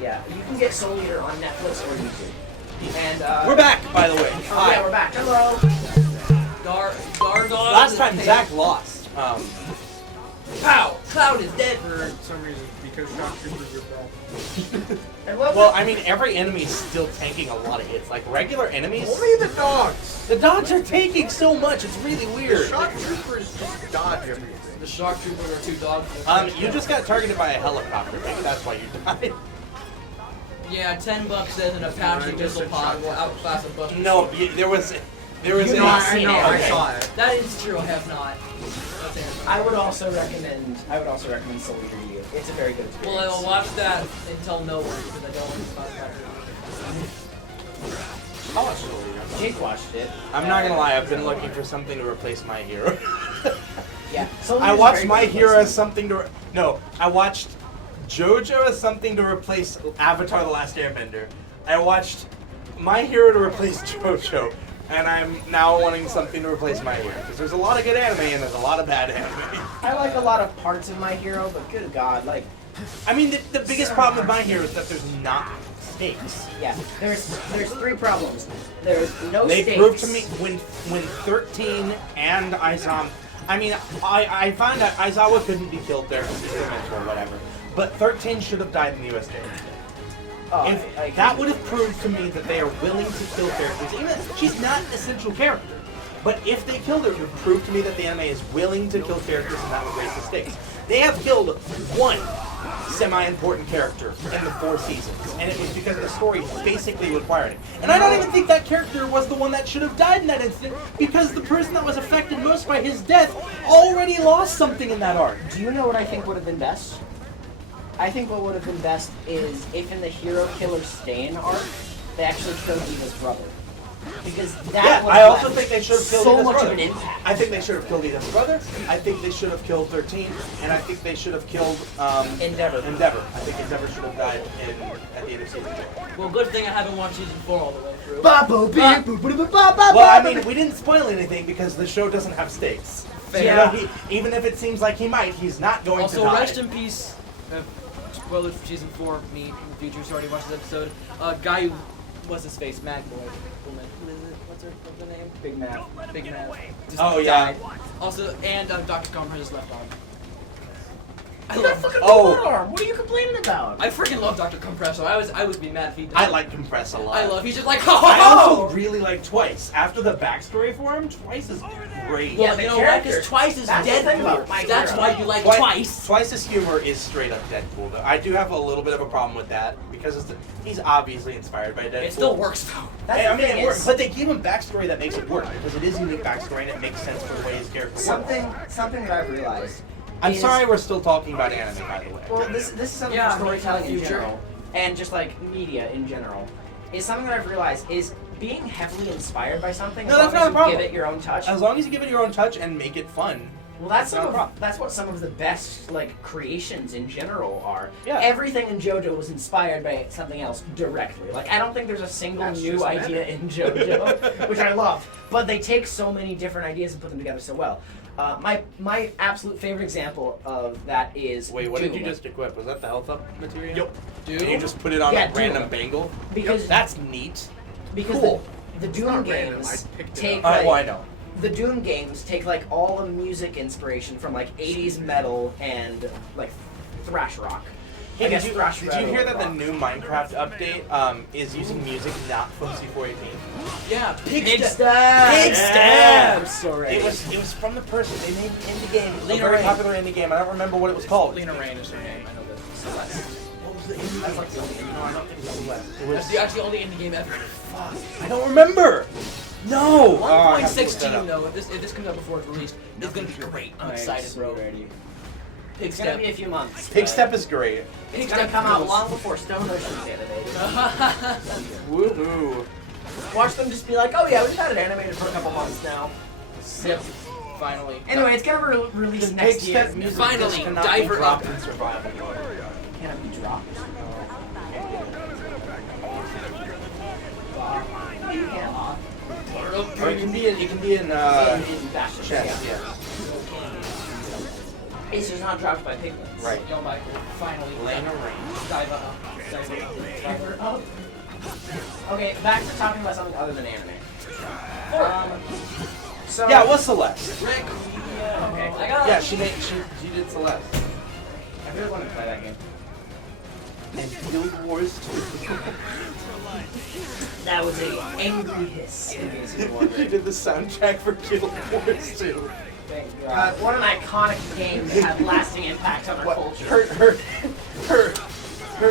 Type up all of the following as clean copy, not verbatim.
Yeah, you can get Soul Eater on Netflix or YouTube. And we're back, by the way. Oh, yeah, we're back. Hello. Gargon. Last time Zach lost. Pow! Cloud is dead. For some reason, because Shock Troopers are bad. Well, I mean, every enemy's still tanking a lot of hits. Like regular enemies. Only the dogs. The dogs are taking so much. It's really The weird. Shock Troopers just dodge everything. The Shock Troopers are 2 dogs. You just got targeted by a helicopter. Maybe that's why you died. Yeah, $10 says an Apache missile pod will outclass a Buster. No, there was. You've not seen it. I Okay. saw it. That is true. I have not. I would also recommend Soul Eater to you. It's a very good experience. Well, I'll watch that until no one because I don't want to talk about it. I'll watch Soul Eater. Jake watched it. I'm not gonna lie. I've been looking for something to replace My Hero. Yeah. Soul I Eater's watched very My good Hero listening. as something to. No, I watched JoJo as something to replace Avatar: The Last Airbender. I watched My Hero to replace JoJo, and I'm now wanting something to replace My Hero because there's a lot of good anime and there's a lot of bad anime. I like a lot of parts of My Hero, but good God, like, I mean, the biggest problem with My Hero is that there's not stakes. yeah, there's 3 problems. There's no They stakes. proved to me when 13 and Aizawa. I mean, I found out Aizawa couldn't be killed there because he's a mentor or whatever. But 13 should have died in the USJ. Oh, If that would have proved to me that they are willing to kill characters, even if she's not an essential character. But if they killed her, it would prove to me that the anime is willing to kill characters and that would raise the stakes. They have killed one semi-important character in the 4 seasons, and it was because the story basically required it. And I don't even think that character was the one that should have died in that instant, because the person that was affected most by his death already lost something in that arc. Do you know what I think would have been best? I think what would have been best is if in the Hero Killer Stain arc, they actually killed Eva's brother. Because that would I have also left think they should have killed so Eva's much brother. of an impact. I think they should have killed Eva's brother. I think they should have killed 13, and I think they should have killed Endeavor. I think Endeavor should have died at the end of season 2. Well, good thing I haven't watched season 4 all the way through. Well, I mean, we didn't spoil anything because the show doesn't have stakes. So, Yeah. you know, even if it seems like he might, he's not going Also, to die. rest in peace. Spoilers for season 4. Me in the future, who's already watched this episode. Guy who, what's his face? Magboy. Woman. What's her name? Big Mac. Big Man. Just Oh, yeah. died. Also, and Dr. Compress's left arm. I You got love. fucking Oh. robot arm. What are you complaining about? I freaking love Dr. Compressor. I would be mad if he died. I like Compress a lot. I love. He's just like, ho ho I ho. also really like Twice. After the backstory for him, Twice is great. Yeah, Well, the you know why? character. Because Twice is That's the thing Deadpool. about my That's hero. why you like Twice. Twice's humor is straight up Deadpool, though. I do have a little bit of a problem with that because he's obviously inspired by Deadpool. It still works though. That's I the mean, thing it works, is, but they give him backstory that makes it work because it is a unique backstory and it makes sense for the way his character works. something that I've realized. I'm is- sorry we're still talking about anime, by the way. Well, this is something Yeah, for storytelling in future. general, and just like media in general, is something that I've realized is being heavily inspired by something. No, as that's long not as a you problem. give it your own touch. As long as you give it your own touch and make it fun. Well, that's not a problem. that's what some of the best like creations in general are. Yeah. Everything in JoJo was inspired by something else directly. Like I don't think there's a single That's new just idea in JoJo, which I love. But they take so many different ideas and put them together so well. My absolute favorite example of that is Wait, what did you Doom. just equip? Was that the health up material? Yep. Dude, and you just put it on Yeah, a random Doom. bangle? Because That's neat. because Cool. the Doom not random, games I picked it take up. like, Well, I know. the Doom games take like all the music inspiration from like 80s metal and like thrash rock. I Hey, guess did thrash you hear that the rock. new Minecraft update is using music not from C418? Yeah, Pig Pig stab! Pig stab! I'm so ready. It was from the person. They made an indie game. A Lena very Raine. popular indie game. I don't remember what it was called. Lena Raine is her name. I know that. What was the indie That's game? like the only No, I don't think it was West. It That's was. the actually only indie game ever. Fuck. I don't remember. No. I have to look that 1.16 up. though. If this comes out before it's released, it's gonna be great. I'm excited, bro. Ready. Pig It's gonna step. be a few months. Pig but Step is great. It's gonna come out long before Stone Ocean's animated. Woohoo. Watch them just be like, oh yeah, we've had it animated for a couple months now. Yep. Finally. Anyway, it's gonna be released Pig next year. Step music Finally, just cannot be diver dropped up. in survival. Can it be dropped? You can't. Or it can be in In Bastion, chest, yeah. It's just not dropped by piglins. Right. Yo, Michael, finally. Lena Rain. Dive up. Diver up. Okay, back to talking about something other than anime. So Yeah, what's Celeste? Rick. Okay. I got Yeah, she did Celeste. I really want to play that game. And Guild Wars 2. That was a angry hiss. In case you were wondering. She did the soundtrack for Guild Wars 2. Thank God. What an iconic game that had lasting impact on our culture.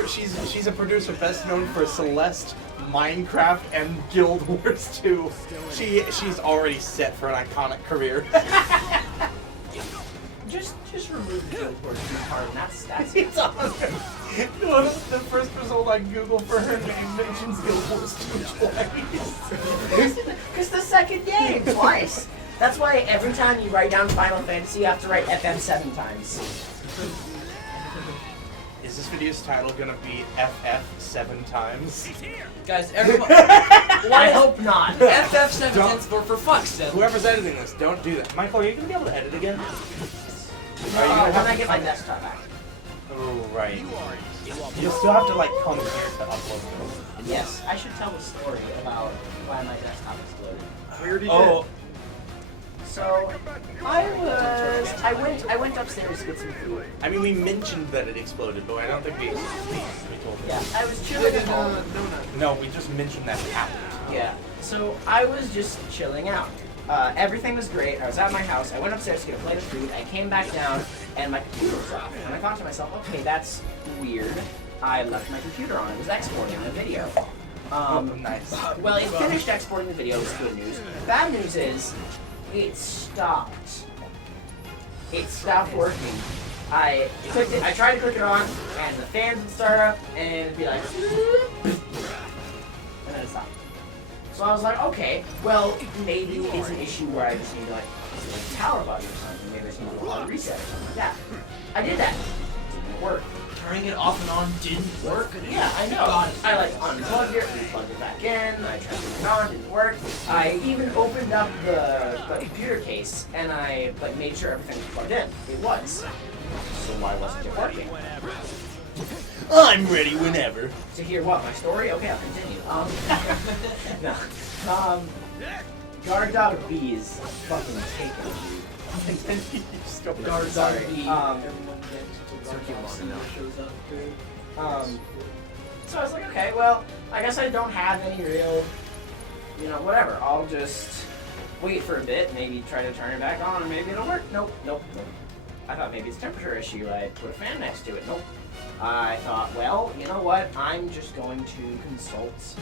She's a producer best known for Celeste, Minecraft, and Guild Wars 2. She's already set for an iconic career. Just remove the Guild Wars 2 part, and that's It's on there. Well, the first result on Google for her name mentions Guild Wars 2 twice. Because the second game, twice. That's why every time you write down Final Fantasy, you have to write FM 7 times. Is this video's title gonna be FF 7 times? Guys, everyone. I hope not. FF7 stands for fuck's sake. Whoever's editing this, don't do that. Michael, are you gonna be able to edit again? When I get my desktop back. Oh, right. You'll still have to like come here to upload them. Yes, I should tell the story about why my desktop exploded. We already Oh, So I went upstairs to get some food. I mean, we mentioned that it exploded, but I don't think we told Yeah, them. I was chilling at home. No, we just mentioned that it happened. Yeah. So I was just chilling out. Everything was great. I was at my house. I went upstairs to get a plate of food. I came back down, and my computer was off. And I thought to myself, okay, that's weird. I left my computer on. It was exporting the video. Nice. Well, it finished exporting the video. It's good news. Bad news is, it stopped. It stopped working. I clicked it. I tried to click it on, and the fans would start up, and it'd be like, and then it stopped. So I was like, okay, well, maybe it's an issue where I just need to like power button or something. Maybe I just need to hard reset or something like that. I did that. Didn't work. Turning it off and on didn't work. Yeah, I know. I like unplugged it, replugged it back in. I tried to turn it on, didn't work. I even opened up the computer case and I like made sure everything was plugged in. It was. So why wasn't it working? I'm ready whenever. To hear what? My story? Okay, I'll continue. No. Guard dog bees fucking taken, dude. Guard dog bee. Everyone gets shows up. So I was like, okay, well, I guess I don't have any real, whatever. I'll just wait for a bit, maybe try to turn it back on, or maybe it'll work. Nope. I thought maybe it's a temperature issue. I put a fan next to it. Nope. I thought, well, you know what? I'm just going to consult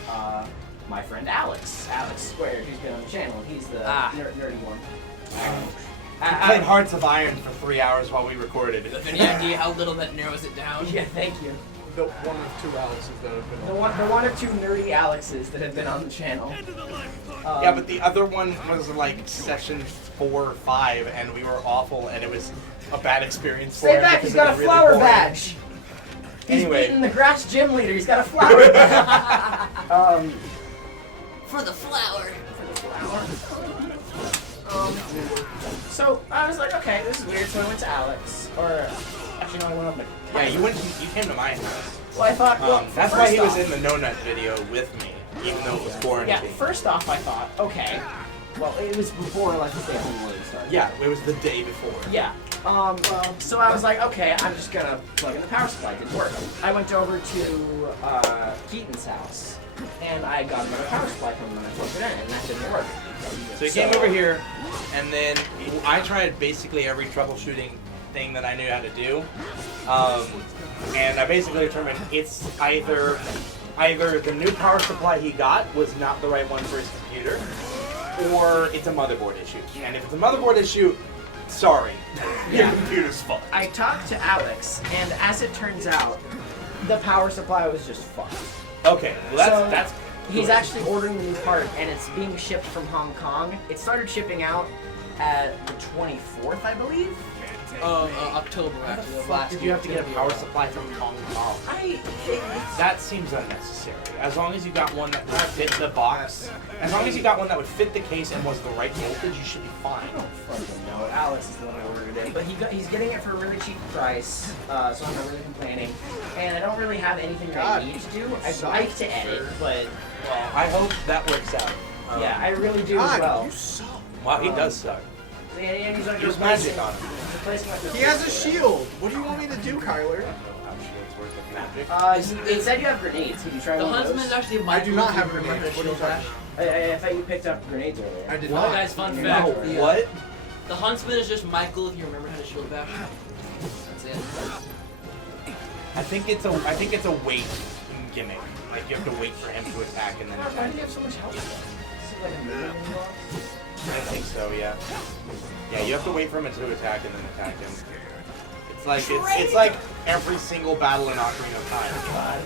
my friend Alex. Alex Squared, who's been on the channel. He's the nerdy one. I played Hearts of Iron for 3 hours while we recorded. Any idea how little that narrows it down? Yeah, thank you. The one of two Alexes that have been The one of two nerdy Alexes that have been on the channel. Yeah, but the other one was like session 4 or 5, and we were awful, and it was a bad experience for Stay him. back, because he's it got a was really flower boring. badge. He's Anyway. beating the grass gym leader. He's got a flower badge. For the flower. So I was like, okay, this is weird. So I went to Alex, or actually no, I went up to. Yeah, you came to my house. Well, I thought. Well, That's why he was first in the No Nut video with me, even though it was off- quarantine. Yeah, first off, I thought, okay. Well, it was before like the stay home order started. Yeah, it was the day before. Yeah. So I was like, okay, I'm just gonna plug in the power supply. It didn't work. I went over to Keaton's house, and I got another power supply from him, and I plugged it in, and that didn't work. So he came over here, and then I tried basically every troubleshooting thing that I knew how to do. And I basically determined it's either the new power supply he got was not the right one for his computer, or it's a motherboard issue. And if it's a motherboard issue, sorry, your computer's fucked. I talked to Alex, and as it turns out, the power supply was just fucked. Okay, well So, that's He's good. actually ordering the new part, and it's being shipped from Hong Kong. It started shipping out at the 24th, I believe. October Why the actually. Of fuck last did year. you have to get a power supply from Kong Kong? That seems unnecessary. As long as you got one that would fit the box, as long as you got one that would fit the case and was the right voltage, you should be fine. I don't fucking know. Alex is the one who ordered it, but he's getting it for a really cheap price, so I'm not really complaining. And I don't really have anything that I need to do. I'd like to edit, but Well, I hope that works out. yeah, I really do as well. You suck. Wow, he does suck. And he's like Use magic on him. replacing my He has a shield. What do you want me to do, Kyler? It said you have grenades. Could you try The one of Huntsman those? is actually I Michael. do not if you have remember grenades. how to What are you shield talking bash. I thought you picked up grenades earlier. I did Well, not. guys, fun No, fact. What? The Huntsman is just Michael if you remember how to shield bash. That's it. I think it's a wait gimmick. Like you have to wait for him to attack and then Why attack. do you have so much health? This is like a million blocks. I think so, yeah. Yeah, you have to wait for him to attack and then attack him. It's like every single battle in Ocarina of Time.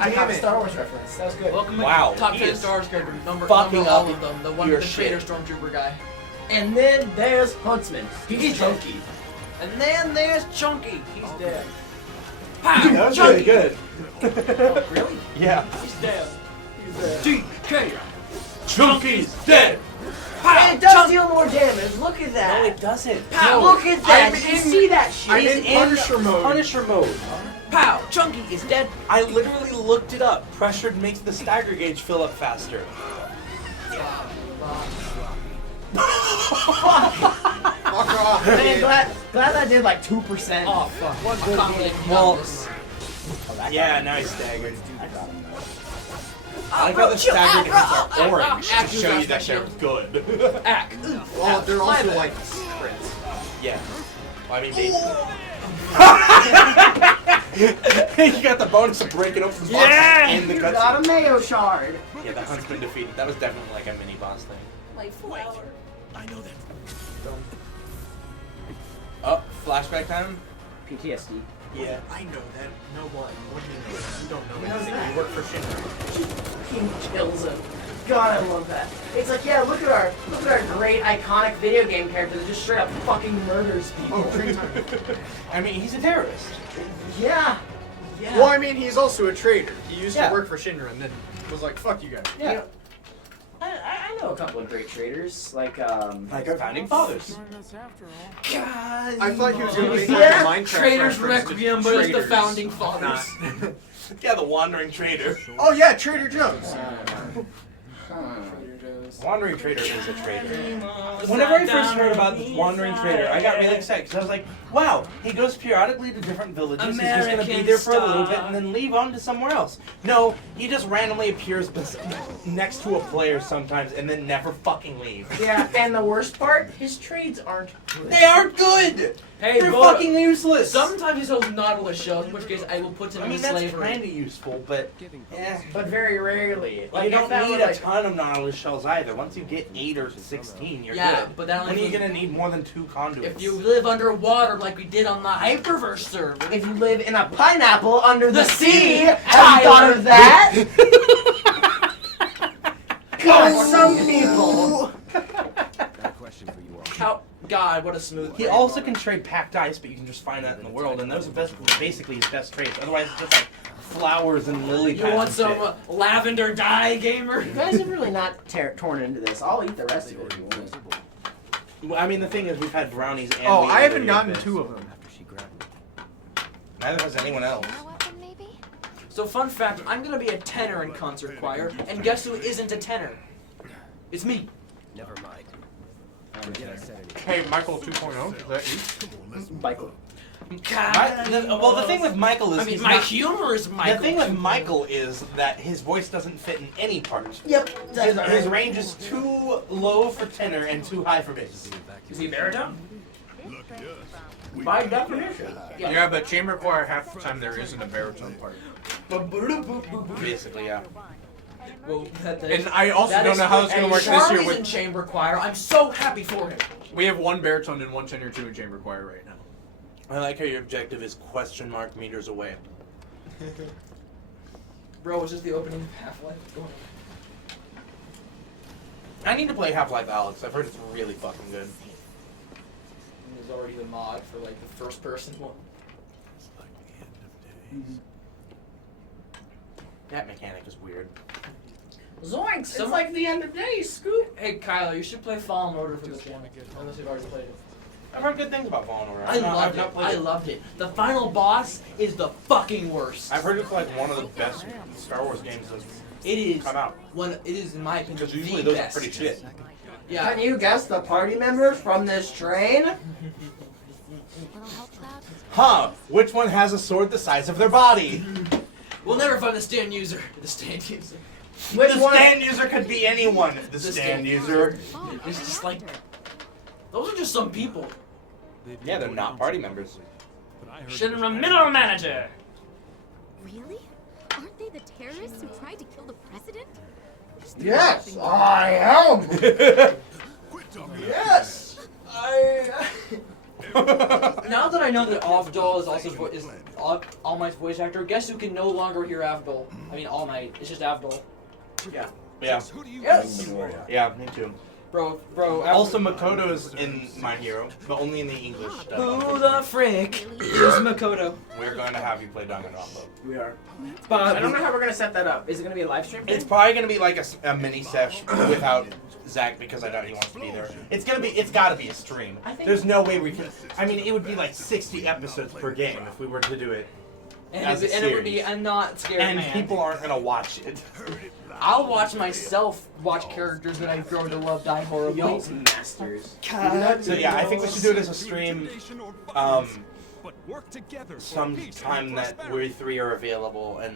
I caught a it. Star Wars reference. That was good. Welcome Wow, to top he 10 is Star Wars character. Number fucking all up of them. The one your with the Trader shit. Stormtrooper guy. And then there's Huntsman. He's chunky. And then there's Chunky. He's dead. That Pow! was Chunky! really good. Oh, really? Yeah. He's dead. He's dead. DK! Chunky's dead! Pow! And it does Chunky! deal more damage. Look at that. No, it doesn't. Pow! Look at that. I'm Did you in- see that shit? I'm He's in Punisher mode. Punisher mode. Pow! Chunky is dead. I literally looked it up. Pressured makes the stagger gauge fill up faster. Fuck off. Man, dude. glad I did like 2%. Oh, fuck. What I good can't game. believe you Well, got this. Oh, that Yeah, got now he's staggered. I got him. I like how the staggered hits are orange Ack, to you show got you that they're that good. Ack. Well, they're My also bad. like sprints. Yeah. Well, I mean, basically. You got the bonus of breaking open boxes in the You cutscene. got a Mayo shard. Yeah, the Huntsman defeated. That was definitely like a mini boss thing. My flower. I know that. Oh, flashback time? PTSD. Yeah. I know that. No one. What do you know? You don't know He knows anything. that. You work for Shinra. Fucking kills him. God, I love that. It's like, yeah, look at our great iconic video game character that just straight up fucking murders people. I mean, he's a terrorist. Yeah. Yeah. Well, I mean, he's also a trader. He used Yeah. to work for Shinra and then was like, fuck you guys. You know, I know a couple of great traders, like Like our founding fathers. God. I thought he was going to make Yeah. like a Minecraft Trader's reference to Requiem, but it's the traders. founding fathers. Yeah, the wandering trader. Oh yeah, Trader Joe's. Wandering Trader is a trader. Whenever I first heard about the Wandering Trader, I got really excited because I was like, wow, he goes periodically to different villages. He's just going to be American there for a little bit star. and then leave on to somewhere else. No, he just randomly appears next to a player sometimes and then never fucking leaves. Yeah, and the worst part, his trades aren't good. They aren't good! Hey, They're but fucking useless! sometimes he sells Nautilus shells, in which case I will put him I in mean, that's slavery. kind of useful, but yeah. But very rarely. Like, you I don't found, need like, a ton of Nautilus shells either. Once you get 8 or 16, you're Yeah, good. but that only When are you means- gonna need more than 2 conduits? If you live underwater like we did on the Hyperverse server. if you live in a pineapple under the The sea, sea. have you thought of that? God, some people. How, God, what a smooth. He also can trade packed ice, but you can just find that in the world, and those are basically his best trades. Otherwise, it's just like flowers and lily pads. You want and some shit. lavender dye, gamer? You guys have really not torn into this. I'll eat the rest of it if you want. Well, I mean, the thing is, we've had brownies and Oh, we I haven't ate gotten bits. 2 of them. Neither has anyone else. So, fun fact, I'm gonna be a tenor in concert choir, and guess who isn't a tenor? It's me. Never mind. Hey, Michael 2.0, is that you? Michael. Well, the thing with Michael is I mean, he's my not- humor is Michael. The thing with Michael is that his voice doesn't fit in any part. Yep. His range is too low for tenor and too high for bass. Is he baritone? By definition. Yeah, but chamber choir half the time there isn't a baritone part. Basically, yeah. Well, And I also that don't know how it's explains- going to work and this year Charlie's in with... chamber choir. I'm so happy for him. We have 1 baritone and 1 tenor 2 in chamber choir right now. I like how your objective is question mark meters away. Bro, was this the opening of Half-Life? What's going on? I need to play Half-Life Alyx. I've heard it's really fucking good. was already the mod for like the first person one. That mechanic is weird. Zoinks! It's Some- like the end of days, Scoop. Hey Kylo, you should play Fallen Order for this one, unless you've already played it. I've heard good things about Fallen Order. I loved it. I loved it. The final boss is the fucking worst. I've heard it's like one of the best Star Wars games that's It is come out. It is in my opinion Because usually the those best. are pretty shit. Yeah. Can you guess the party members from this train? Huh? Which one has a sword the size of their body? We'll never find the stand user. The stand user. Which The one? stand user could be anyone. The stand stand user. It's just like those are just some people. Yeah, they're not party members. Shouldn't a middle manager. Really? Aren't they the terrorists who tried to kill the president? Yes, I am. Yes, I. Now that I know that Avdol is also is All Might's voice actor, guess who can no longer hear Avdol? I mean All Might. It's just Avdol. Yeah. Yeah. Yes. Yeah, me too. Bro. Also, Makoto is in My Hero, but only in the English dub. Who the frick is Makoto? We're going to have you play Danganronpa. We are. Bob, I don't know how we're gonna set that up. Is it gonna be a live stream? It's probably going to be like a mini sesh without Zach because I doubt he wants to be there. It's got to be a stream. I think- There's no way we can. I mean, it would be like 60 episodes per game if we were to do it. As a and it would be series. I'm not scared And man. people aren't going to watch it. I'll watch myself watch characters that I've grown to love die horribly. Y'all's masters. So yeah, I think we should do it as a stream sometime that we three are available and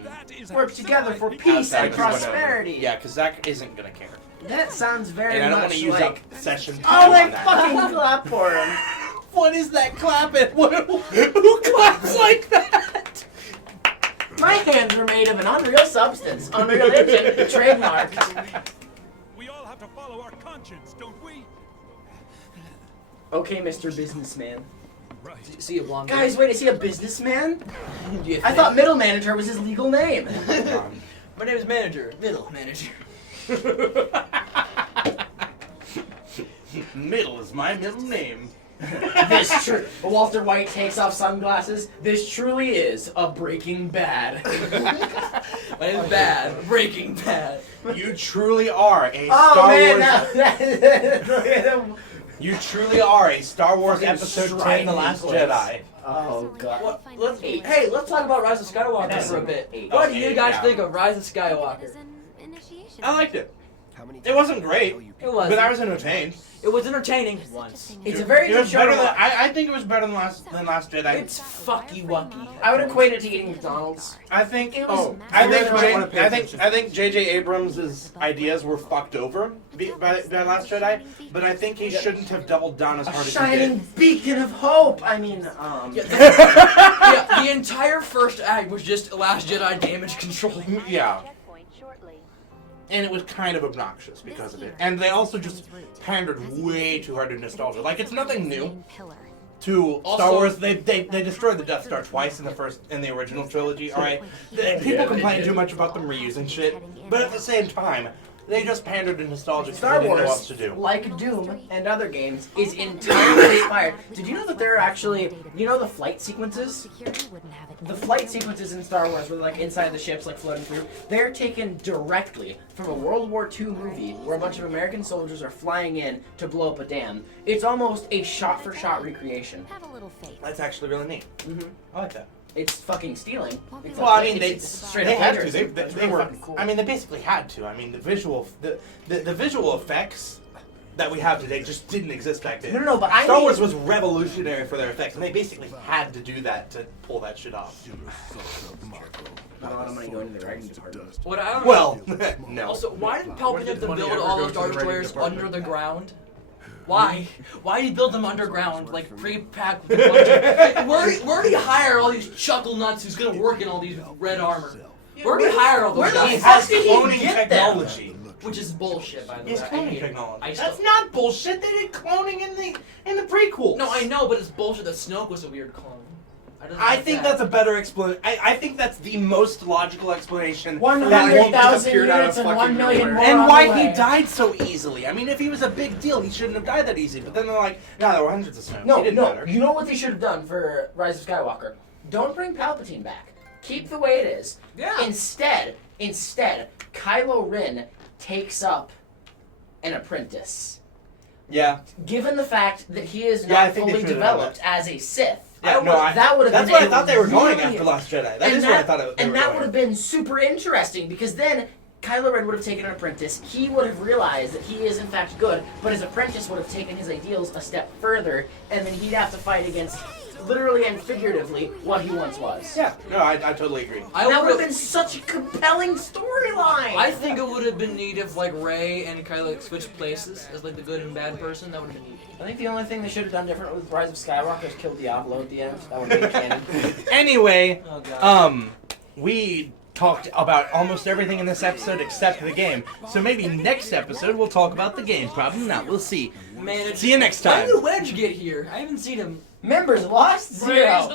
Work together for peace outside and of this window. prosperity. Yeah, because Zach isn't going to care. That sounds very And I don't much want to use like. up session Oh, time they on that. fucking clap for him. What is that clapping? Who claps like that? My hands were made of an unreal substance. Unreal Engine, trademark. We all have to follow our conscience, don't we? Okay, Mr. Businessman. Right. See you, blonde. Guys, wait, is he a businessman? Do you I think? thought middle manager was his legal name. My name is Manager. Middle Manager. Middle is my middle name. Walter White takes off sunglasses. This truly is a Breaking Bad. My name is Bad. Breaking Bad. You truly are a Oh Star man, Wars. You truly are a Star Wars Fucking episode 10, striding The Last place. Jedi. Oh god. What, Eight. let's talk about Rise of Skywalker That's for a bit. eight. What do Okay, you guys yeah. think of Rise of Skywalker? I liked it. It wasn't great, It was. but I was entertained. It was entertaining once. It's a very It good was show. better to than watch. I think it was better than Last Jedi. It's fucky wucky. I would equate it to eating McDonald's. I think It was- I think You really wanna pay I think J.J. Abrams' ideas were fucked over by Last Jedi, but I think he shouldn't have doubled down as A hard as he shining did. beacon of hope. I mean, Yeah, the entire first act was just Last Jedi damage control. Yeah. And it was kind of obnoxious because of it. And they also just pandered way too hard to nostalgia. Like, it's nothing new to Star Also- Wars. They destroyed the Death Star twice in the original trilogy. All right, people complain too much about them reusing shit, but at the same time, they just pandered to nostalgia because Star they didn't know what else Wars, to do. like Doom and other games, is entirely inspired. Did you know that there are actually, the flight sequences? The flight sequences in Star Wars, where like inside the ships, like floating through, they're taken directly from a World War II movie where a bunch of American soldiers are flying in to blow up a dam. It's almost a shot-for-shot recreation. Have a little faith. That's actually really neat. Mm-hmm. I like that. It's fucking stealing. It's Well, I like- mean, it's straight they up had to. plagiarism, but They it's really were. fucking cool. I mean, they basically had to. I mean, the visual effects that we have today just didn't exist back then. No, but I Star mean- Wars was revolutionary for their effects, and they basically had to do that to pull that shit off. Not a lot of money going to the writing department. What I don't Well, no. Also, why did Palpatine have to money build ever all go those to Star the writing Destroyers department? under the ground? Why? Why did he build them underground, like pre-packed with a bunch of... Where do you hire all these chuckle nuts who's gonna work in all these red armor? Where do you hire all those Where the He guys? fuck has did he cloning get them? technology. Which is bullshit, by the way. It's I cloning hate it. technology. I That's still- not bullshit. They did cloning in the prequels. No, I know, but it's bullshit that Snoke was a weird clone. I think that's a better explanation. I think that's the most logical explanation. 100,000 appeared out of units and fucking 1 million nowhere. more And on why the he way. died so easily. I mean, if he was a big deal, he shouldn't have died that easy. But then they're like, no, there were hundreds of Snopes. No, He didn't no. matter. You know what they should have done for Rise of Skywalker? Don't bring Palpatine back. Keep the way it is. Yeah. Instead, Kylo Ren takes up an apprentice. Yeah. Given the fact that he is Yeah, I not think they fully should have done developed as a Sith. Yeah, that would have that's been what a I thought they were going really- after Last Jedi. That and is what I thought they were and that going. would have been super interesting because then Kylo Ren would have taken an apprentice. He would have realized that he is in fact good, but his apprentice would have taken his ideals a step further, and then he'd have to fight against, literally and figuratively, what he once was. Yeah, no, I totally agree. That would have been such a compelling storyline. I think it would have been neat if like Rey and Kylo switched places as like the good and bad person. That would have been neat. I think the only thing they should have done different with Rise of Skywalker is kill Diablo at the end. That would have been canon. Anyway, Oh god. we talked about almost everything in this episode except the game. So maybe next episode we'll talk about the game. Probably not. We'll see. Man, See you next When time. did Wedge get here? I haven't seen him. Members lost zero.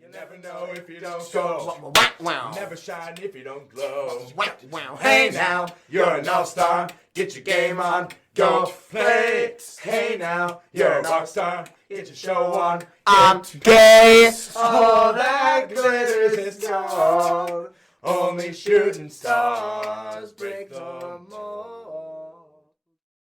You never know if you don't go. Wow. Never shine if you don't glow. Wow. Hey now, you're an all-star. Get your game on, go play. Hey now, you're a rock star. Get your show on. I'm gay. All that glitters is gold. Only shooting stars break the mold.